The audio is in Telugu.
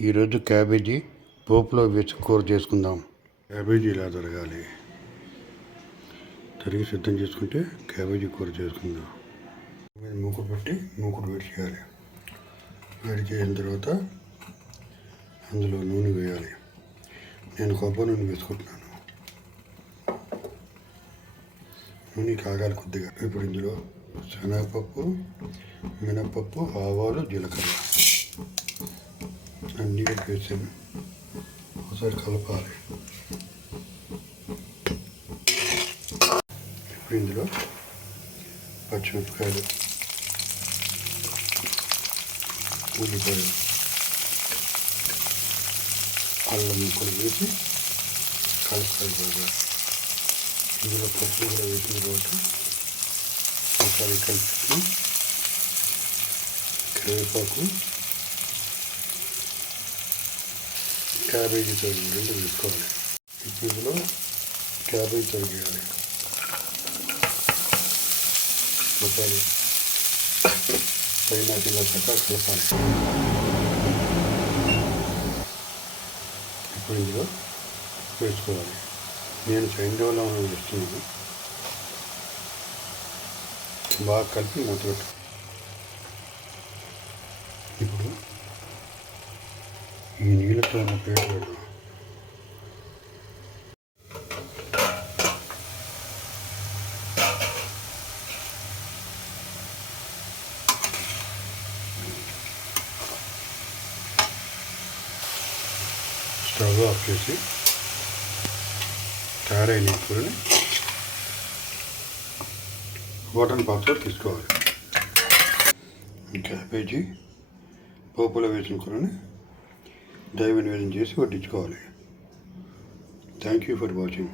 ఈరోజు క్యాబేజీ పోపులో వేసి కూర చేసుకుందాం. క్యాబేజీ ఇలా తరగాలి తరిగి సిద్ధం చేసుకుంటే క్యాబేజీ కూర చేసుకుందాం. మీద మూకుడు పెట్టి మూకుడు వేడి చేయాలి. వేడి చేసిన తర్వాత అందులో నూనె వేయాలి. నేను కొబ్బరి నూనె వేసుకుంటున్నాను. నూనె కాగాలి కొద్దిగా. ఇప్పుడు ఇందులో శనగపప్పు మినపప్పు ఆవాలు జీలకర్ర. అన్నీ వేసాను ఒకసారి కలపాలి ఇప్పుడు ఇందులో పచ్చిమిరపకాయలు ఉల్లిపాయలు అల్లం ముక్కలు వేసి కలుపుతాయి బాగా ఇందులో పప్పు కూడా వేసిన తర్వాత ఒకసారి కలుపుకుని కరివేపాకు క్యాబేజీ తరుగు రెండు తీసుకోవాలి. ఇప్పుడు క్యాబేజీ తరిగేయాలి ఒకసారి పైన కింద చక్క కలపాలి ఇప్పుడు ఇందులో వేసుకోవాలి. నేను చైండోలో వేస్తున్నాను బాగా కలిపి మూత పెట్టు ఇప్పుడు ఈ నీళ్ళతో ఉన్న పేరు స్టవ్ ఆఫ్ చేసి తయారైన కూరని వాటర్ పాత్ర తీసుకోవాలి. క్యాబేజీ పోపులో వేసిన కూరని దైవ నివేదన చేసి వడ్డించుకోవాలి. Thank you for watching